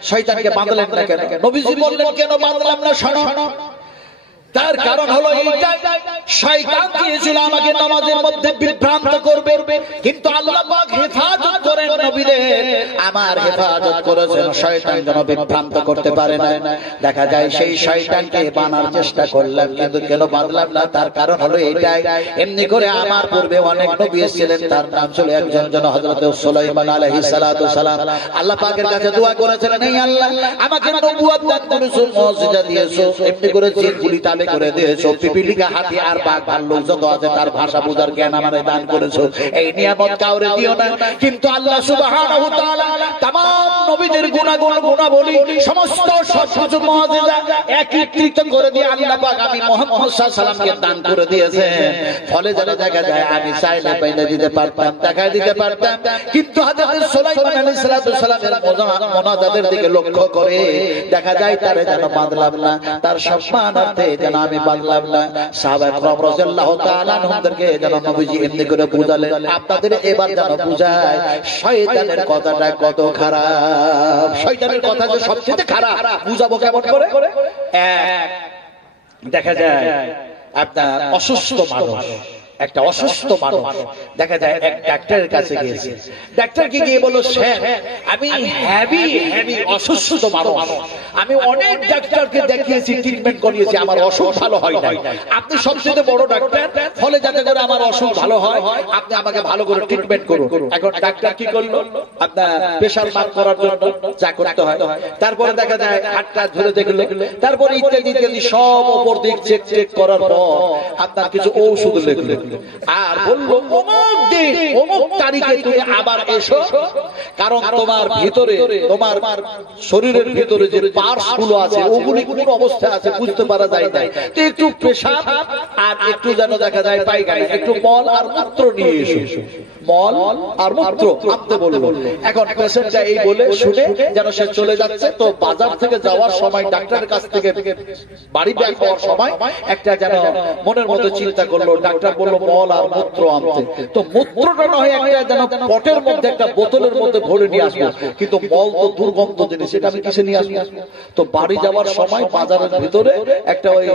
শয়তানকে বাঁধলেন না কেন? নবীজি বললেন কেন বাঁধলাম না? শোনো, তার কারণ হলো এইটা, শয়তান দিয়েছিল আমাকে নামাজের মধ্যে বিভ্রান্ত করবে, কিন্তু আল্লাহ পাক হেফাজত করেন নবীদের, আমার হেফাজত করেছেন, শয়তান যেন বিভ্রান্ত করতে পারে না। দেখা যায় সেই শয়তানকে বানার চেষ্টা করলাম, কিন্তু কেন বাঁধলাম না? তার কারণ হলো এইটাই, এমনি করে আমার পূর্বে অনেক নবী ছিলেন, তার নাম ছিল একজন যেন হযরত সুলাইমান আলাইহিস সালাতু সালাম। আল্লাহ পাকের কাছে দোয়া করেছিলেন, এই আল্লাহ আমাকে নবুয়ত দান করেছো, মুজিজা দিয়েছো, এমনি করে জিনগুলি করে দিয়েছো, পিপিলিকা, হাতি আর বাঘ ভাল্লুক যত আছে তার ভাষা বোঝার জ্ঞান আমাদের দান করেছো। এই নিয়ামত কাউরে দিও না। কিন্তু আল্লাহ সুবহানাহু ওয়া তাআলা तमाम নবীদের গুনাহগুণ গুণাবলী সমস্ত সবকিছু মুজিজা একত্রিত করে দিয়ে আল্লাহ পাক আমি মুহাম্মদ সাল্লাল্লাহু আলাইহি সাল্লামকে দান করে দিয়েছেন। ফলে যারা দেখা যায় আমি চাইলে বাইরে দিতে পারতাম, দেখাই দিতে পারতাম, কিন্তু হযরত সুলাইমান আলাইহিস সালামের মুনাজাতের দিকে লক্ষ্য করে দেখা যায় তারে যেন বাঁধলাম না, তার সম্মানার্থে যেন আমি বাঁধলাম না। সাহাবায়ে কেরাম রাদিয়াল্লাহু তাআলা আনহুদেরকে যেন নবীজি এমনি করে বুঝালেন। আপনাদের এবার যেন বুঝায় শয়তানের কথাটা কত খারাপ, শয়তানের কথা যে সবচেয়ে খারাপ, বুঝাবো কেমন করে? এক দেখা যায় আপনার অসুস্থ মানুষ, একটা অসুস্থ মানুষ দেখা যায় এক ডাক্তারের কাছে গিয়েছে। ডাক্তারকে গিয়ে বলল, স্যার আমি হেভি অসুস্থ মানুষ, আমি অনেক ডাক্তারকে দেখিয়েছি, ট্রিটমেন্ট করিয়েছি, আমার অসুখ ভালো হয় না, আপনি সবচেয়ে বড় ডাক্তার, ফলে যাতে করে আমার অসুখ ভালো হয় আপনি আমাকে ভালো করে ট্রিটমেন্ট করুন। এখন ডাক্তার কি করলো, আপনার প্রেশার মাপ করার জন্য যা করতে হয়, তারপরে দেখা যায় হাতটা ধরে দেখলো, তারপরে ইত্যাদি ইত্যাদি সব উপর দিক চেক করার পর আপনার কিছু ঔষধ লিখলো আর বললো, অমুক দিন অমুক তারিখে তুমি আবার এসো, কারণ তোমার ভিতরে, তোমার শরীরের ভিতরে যে পার্টস গুলো আছে ওগুলি কোন অবস্থা আছে বুঝতে পারা যায় না, তো একটু পেশাব আর একটু যেন দেখা যায় পায়খানা, একটু মল আর মূত্র নিয়ে এসো, মল আর মূত্র আনতে বললো। এখন পেশেন্টটা এই বলে শুনে যেন সে চলে যাচ্ছে, তো বাজার থেকে যাওয়ার সময় ডাক্তারের কাছ থেকে বাড়ি ব্যাক হওয়ার সময় একটা যেন মনের মধ্যে চিন্তা করলো, ডাক্তার বললো মল আর মূত্র আনতে, তো মূত্রটা নয় একটা যেন পটের মধ্যে একটা বোতলের মধ্যে ভরে নিয়ে আসবো, কিন্তু মল তো দুর্গন্ধ জিনিস, এটা আমি কিসে নিয়ে আসবো? তো বাড়ি যাওয়ার সময় বাজারের ভিতরে একটা ওই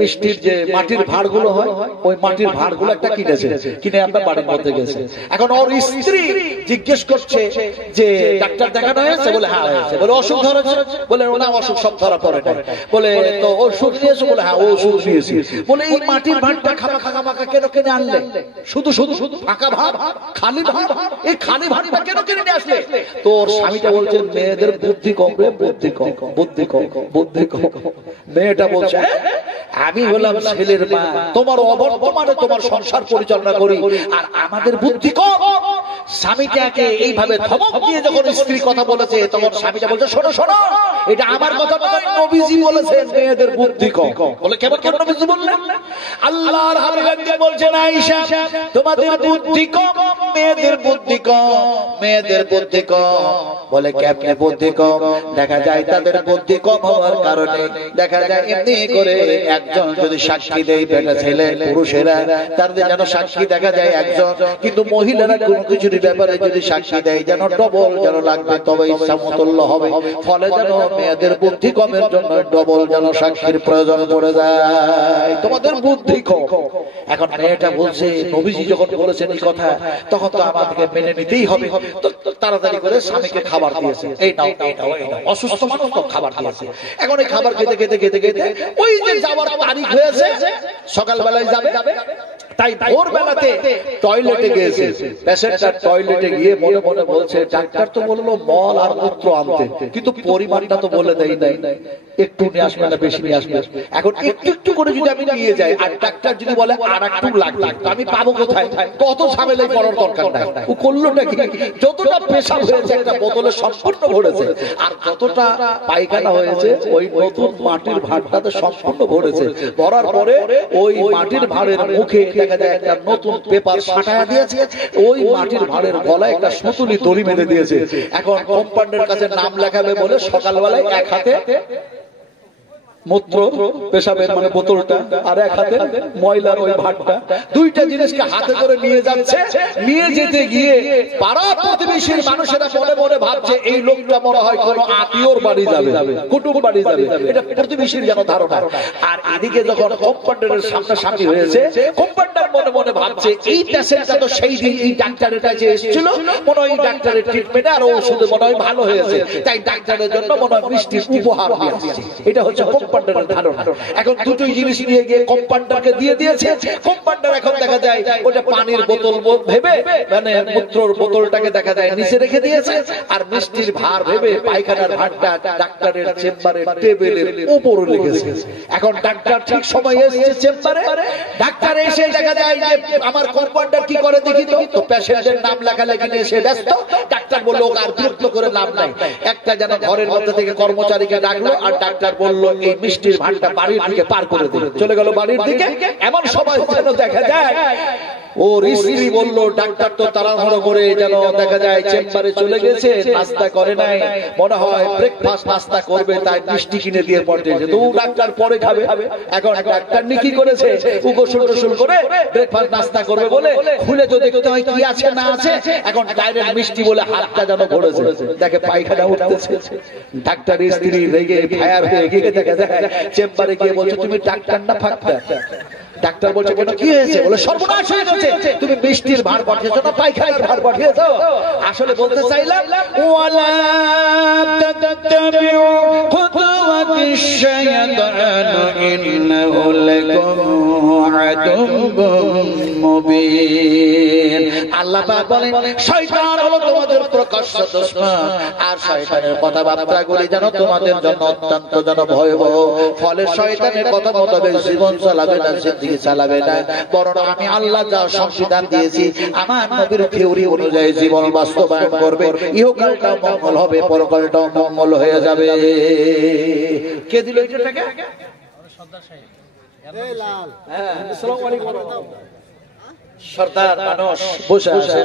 মিষ্টির যে মাটির ভাঁড় গুলো হয়, ওই মাটির ভাঁড় গুলো একটা কিনেছে, কিনে আমরা বাড়ির মধ্যে গেছে। এখন ওর স্ত্রী জিজ্ঞেস করছে যে ডাক্তার দেখানো হয়েছে? বলে হ্যাঁ হয়েছে। বলে অসুখ ধরেছে? বলে না অসুখ সব ধরা পড়ে না। বলে তো ওষুধ নিয়েছো? বলে হ্যাঁ ওষুধ নিয়েছি। বলে এই মাটির ভাঁড়টা খামাখা কেন কিনে আনলে? শুধু ফাঁকা ভাঁড়, খালি ভাঁড়, এই খালি ভাঁড়টা কেন কিনে নিয়ে আসলে? তো ওর স্বামীটা বলছে মেয়েদের বুদ্ধি কম রে, বুদ্ধি কম, বুদ্ধি কম, বুদ্ধি কম। মেয়েটা বলছে আমি হলাম ছেলের মা, তোমার অবর্তমানে তোমার সংসার পরিচালনা করি আর আমাদের বুদ্ধি কম। স্বামীটাকে এইভাবে ধমক দিয়ে যখন স্ত্রী কথা বলেছে তখন স্বামীটা বলছে শোনো শোনো, এটা আমার কথা নয়, নবীজি বলেছেন মেয়েদের বুদ্ধি কম। বলে কেন কেন নবীজি বললেন? আল্লাহর হাবিব বলছেন আয়েশা তোমাদের বুদ্ধি কম, মেয়েদের বুদ্ধি কম, মেয়েদের বুদ্ধি কম। বলে কেমনে বুদ্ধি কম? দেখা যায় তাদের বুদ্ধি কম হওয়ার কারণে দেখা যায় এমনি করে একজন যদি সাক্ষী দেয় বেটা ছেলে পুরুষেরা তাদের যেন সাক্ষী দেখা যায় একজন, কিন্তু মহিলারা কোন কিছুর ব্যাপারে যদি সাক্ষী দেয় যেন ডবল যেন লাগবে, তবে ইচ্ছামতল্য হবে, ফলে যেন মেয়েদের বুদ্ধি কমের জন্য ডবল যেন সাক্ষীর প্রয়োজন পড়ে যায়। তোমাদের বুদ্ধি কম। এখন মেয়েটা বলছে নবীজি যখন বলেছেন এই কথা তখন তো আমাদেরকে মেনে নিতেই হবে, তো তাড়াতাড়ি করে স্বামীকে খাবার দিয়েছে, এই নাও এই নাও এই নাও, অসুস্থ মানুষ তো খাবার দিয়েছে। এখন এই খাবার খেতে খেতে খেতে খেতে ওই যে যাওয়ার তারিখ হয়েছে, সকালবেলায় যাবে, তাই ভোর বেলাতে টয়লেটে গিয়েছে। পেশেন্টটা টয়লেটে গিয়ে মনে মনে বলছে ডাক্তার তো বললো মল আর মূত্র আনতে, কিন্তু পরিমাণটা তো বলে দেয় নাই, একটু নিয়ে আসবে না বেশি নিয়ে আসবে। এখন একটু একটু করে যদি আমি নিয়ে যাই আর ডাক্তার যদি বলে আর একটু লাগবে, আমি পাবো কোথায়? কত ঝামেলায় পড়ার দরকার নাই। ও করলো নাকি যতটা পেশাব হয়েছে একটা বোতলে সম্পূর্ণ ভরেছে, আর যতটা পায়খানা হয়েছে ওই নতুন মাটির ভাঁড়টাতে সম্পূর্ণ ভরেছে। ভরার পরে ওই মাটির ভাঁড়ের মুখে দেখা যায় একটা নতুন পেপার সাঁটায়া দিয়েছে, ওই মাটির ভাঁড়ের গলায় একটা সুতুলি দড়ি মেরে দিয়েছে। এখন কম্পাউন্ডারের কাছে নাম লেখাবে বলে সকালবেলায় এক হাতে মূত্র পেশাবের মানে বোতলটা আর এক হাতে ময়লার ওই ভাতটা, দুইটা জিনিসকে হাতে করে নিয়ে যাচ্ছে। নিয়ে যেতে গিয়ে পাড়া প্রতিবেশীর মানুষেরা মনে মনে ভাবছে এই লোকটা মনে হয় কোনো আত্মীয়র বাড়ি যাবে, কুটুম বাড়ি যাবে, এটা প্রতিবেশীর যেন ধারণা। আর এদিকে যখন কম্পাউন্ডারের সামনাসামনি হয়েছে, কম্পাউন্ডার মনে মনে ভাবছে এই পেশেন্টটা তো সেই দিন এই ডাক্তারের কাছে এসেছিল, মনে হয় ডাক্তারের ট্রিটমেন্টে আর ওষুধে মনে হয় ভালো হয়েছে, তাই ডাক্তারের জন্য মনে হয় মিষ্টি উপহার নিয়ে আসছে। এটা হচ্ছে কম্পাউন্ডারের ধারণা। এখন দুটোই জিনিস নিয়ে গিয়ে কম্পাউন্ডারকে দিয়ে দিয়েছে। কম্পাউন্ডার এখন দেখা যায় ওটা পানির বোতল ভেবে মানে মূত্রর বোতলটাকে দেখা যায় নিচে রেখে দিয়েছে, আর মিষ্টির ভার ভেবে পায়খানার ভারটা ডাক্তারের চেম্বারের টেবিলের উপরে রেখেছে। এখন ডাক্তার ঠিক সময় এসেছে চেম্বারে, ডাক্তার এসে দেখা যায় যে আমার কম্পাউন্ডার কি করে দেখি তো পেশেন্টের নাম লেখালেখি নিয়ে এসে ব্যস্ত। ডাক্তার বললো আর বিরক্ত করে লাভ নাই, একটা যেন ঘরের মধ্যে থেকে কর্মচারীকে ডাকলো আর ডাক্তার বললো এই মিষ্টির ভাঁড়টা বাড়ির দিকে পার করে দিল। চলে গেল বাড়ির দিকে। এমন সময় যেন দেখা যায় ওর স্ত্রী বললো ডাক্তার তো তাড়াহুড়ো করে যেন দেখা যায় চেম্বারে চলে গেছে, নাস্তা করে নাই, মনে হয় ব্রেকফাস্ট নাস্তা করবে, তাই মিষ্টি কিনে দিয়ে পাঠিয়েছে। তো ডাক্তার পরে খাবে। এখন ডাক্তার কি করেছে, গোসল টোসল করে ব্রেকফাস্ট নাস্তা করবে বলে খুলে তো দেখতে হয় কি আছে না আছে। এখন ডাইরেক্ট মিষ্টি বলে হাতটা যেন ভরেছে, দেখে পায়খানা উঠতেছে। ডাক্তারের স্ত্রী রেগে ফায়ার হয়ে গিয়ে দেখা যায় চেম্বারে গিয়ে বলছে তুমি ডাক্তার না ফাঁকটা? ডাক্তার বলছে কেন কি হয়েছে? বলে সর্বনাশ হয়ে গেছে, তুমি মিষ্টির ভার পাঠিয়েছো না পায়খানার ভার পাঠিয়েছো। আসলে বলতে চাইলাম ওয়ালা তাতাবিউ খুতুওয়াতিশ শায়াতান ইন্নাহু লাকুম আদুউম মুবিন। আল্লাহ পাক বলেন শয়তান হলো তোমাদের প্রকাশ্য দুশমন, আর শয়তানের কথাবার্তাগুলি যেন তোমাদের জন্য অত্যন্ত যেন ভয়াবহ। ফলে শয়তানের কথা মোতাবেক জীবন চালাবে না, জিন্দেগি চালাবে না, বরং আমি আল্লাহ যা সংবিধান দিয়েছি আমার নবীর থিওরি অনুযায়ী জীবন বাস্তবায়ন করবে। ইহকালটা মঙ্গল হবে, পরকালটাও মঙ্গল হয়ে যাবে। কে দিল এই টাকা? সর্দার মানুষ বসে আছে।